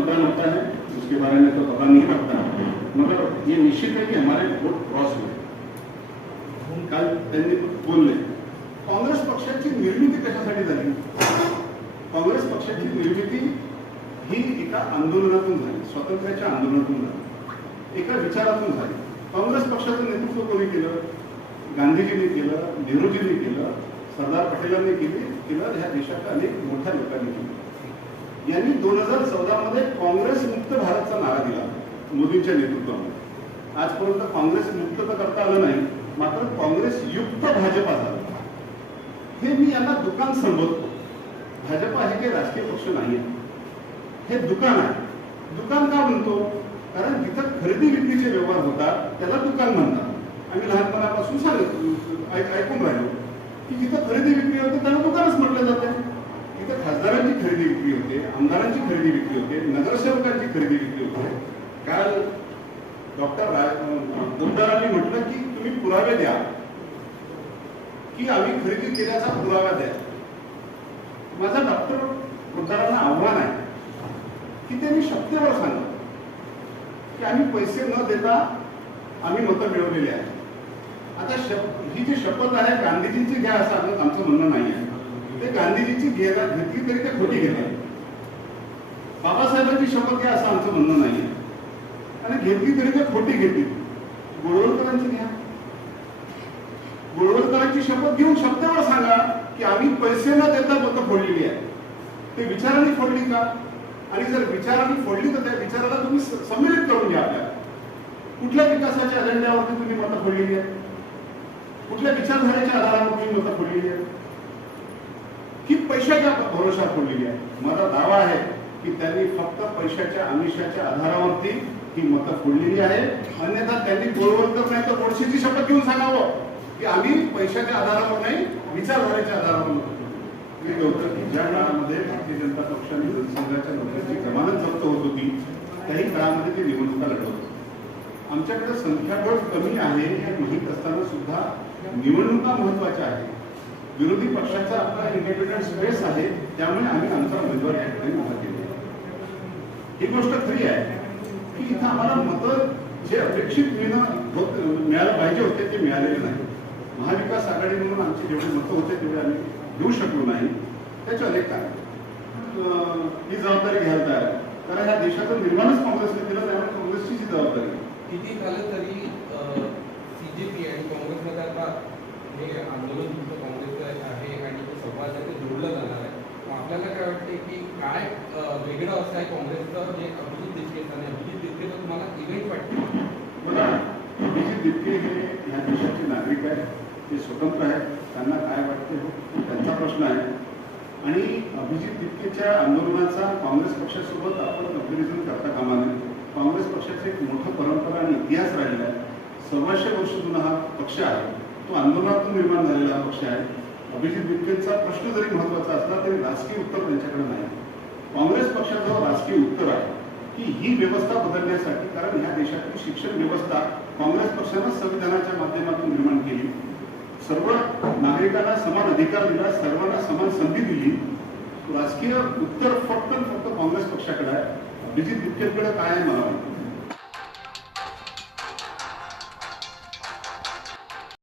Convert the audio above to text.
मतदान होता है, उसके बारे में तो पता नहीं रखता, मगर ये निश्चित है कि हमारे वोट क्रॉस हुए। काल त्यांनी बोलले काँग्रेस पक्षाची निर्मिती कशासाठी झाली? काँग्रेस पक्षाची निर्मिती ही एका आंदोलनातून झाली, स्वातंत्र्याच्या आंदोलनातून झाली, एका विचारातून झाली। काँग्रेस पक्षाचं नेतृत्व कोणी केलं? गांधीजींनी केलं, नेहरूजींनी केलं, सरदार पटेलांनी केलं, ह्या देशाच्या अनेक मोठ्या लोकांनी केलं। यांनी 2014 मध्ये काँग्रेस मुक्त भारतचा नारा दिला मोदींच्या नेतृत्वामध्ये। आजपर्यंत काँग्रेस मुक्त तर करता आलं नाही, मात्र काँग्रेस युक्त भाजपा झाला। हे मी यांना दुकान संबोधतो। भाजपा हे काही राजकीय पक्ष नाही, हे दुकान आहे। दुकान का म्हणतो? कारण जिथं खरेदी विक्रीचे व्यवहार होतात त्याला दुकान म्हणतात। आम्ही लहानपणापासून ऐकून राहिलो की जिथं खरेदी विक्री होते त्याला दुकानच म्हटलं जाते। तिथं खासदारांची खरेदी विक्री होते, आमदारांची खरेदी विक्री होते, नगरसेवकांची खरेदी विक्री होते। काल डॉक्टर गुंडारांनी म्हटलं की तुम्ही पुरावे द्या की आम्ही खरेदी केल्याचा पुरावा द्या। माझा डॉक्टर गुंडारांना आव्हान आहे की त्यांनी शक्यतेवर सांगा की आम्ही पैसे न देता आम्ही मतं मिळवलेली आहे। आता ही जी शपथ आहे गांधीजींची घ्या असं आमचं म्हणणं नाही आहे। ते गांधीजींची घेतली तरी ते खोटी घेतात। बाबासाहेबांची शपथ घ्या असं आमचं म्हणणं नाही आहे, आणि घेतली तरी ते खोटी घेतली। गोळवलकरांची घ्या, गोळवलकरांची शपथ घेऊन शब्दावर सांगा की आम्ही पैसे न देता मतं फोडलेली आहे। ते विचारांनी फोडली का? आणि जर विचारांनी फोडली तर त्या विचाराला तुम्ही सम्मिलित करून घ्या। आपल्या कुठल्या विकासाच्या अजेंड्यावरती तुम्ही मतं फोडलेली आहे? कुठल्या विचारधारेच्या आधारावर तुम्ही मतं फोडलेली आहे? की पैशाच्या भरोशावर फोडलेली आहे? माझा दावा आहे की त्यांनी फक्त पैशाच्या आमिषाच्या आधारावरती ही मतं फोडलेली आहे। अन्यथा त्यांनी गोळवलकर नाही तर गोडसेची शपथ घेऊन सांगावं की आम्ही पैशाच्या आधारावर नाही, विचारधारेच्या आधारावर मतं फोडली होतं। की ज्या काळामध्ये भारतीय जनता पक्षाने जनसंघाच्या लोकांची जमानत जप्त होत होती त्याही काळामध्ये ते निवडणुका लढवत होते। आमच्याकडे संख्याबळ कमी आहे हे माहीत असताना सुद्धा निवडणुका महत्वाच्या आहेत। विरोधी पक्षाचा आपला इंडिपेंडंट स्पेस आहे, त्यामुळे आम्ही आमचा उमेदवार या ठिकाणी उभा केला। ही गोष्ट खरी आहे की इथं आम्हाला मतं जे अपेक्षित मिळायला पाहिजे होते ते मिळालेले नाही। महाविकास आघाडी म्हणून आमची जेवढी मतं होते तेवढे आम्ही घेऊ शकलो नाही। त्याचे अनेक कारण, ही जबाबदारी घ्यायला तयार आहे, कारण ह्या देशाचं निर्माणच काँग्रेसने केलं, त्यामुळे काँग्रेसची जी जबाबदारी आहे। किती झालं तरी सीजेपी आणि काँग्रेसमध्ये आता हे आंदोलन तुमचं काँग्रेसचं आहे आणि तो संवाद आहे ते जोडलं जाणार आहे। आपल्याला काय वाटते की काय वेगळं असं आहे काँग्रेसचं जे अभिजित दिपके आणि अभिजित दिपकेचं तुम्हाला इव्हेंट वाटते? बघा, अभिजित दिपके हे ह्या देशाचे नागरिक आहेत, ते स्वतंत्र आहेत, त्यांना काय वाटते त्यांचा प्रश्न आहे। आणि अभिजित दिपकेच्या आंदोलनाचा काँग्रेस पक्षासोबत आपण कंपॅरिझन करता कामा नये। काँग्रेस पक्षाचं एक मोठं परंपरा आणि इतिहास राहिलेला आहे। 125 वर्ष जुना हा पक्ष आहे, तो आंदोलनातून निर्माण झालेला हा पक्ष आहे। अभिजित दिपकेंचा प्रश्न जरी महत्वाचा असला तरी राजकीय उत्तर त्यांच्याकडे नाही। काँग्रेस पक्षाजवळ राजकीय उत्तर आहे की ही व्यवस्था बदलण्यासाठी, कारण ह्या देशातील शिक्षण व्यवस्था काँग्रेस पक्षानं संविधानाच्या माध्यमातून निर्माण केली, सर्व नागरिकांना समान अधिकार दिला, सर्वांना समान संधी दिली। राजकीय उत्तर फक्त काँग्रेस पक्षाकडे आहे। अभिजित दिपकेंकडे काय आहे मला माहिती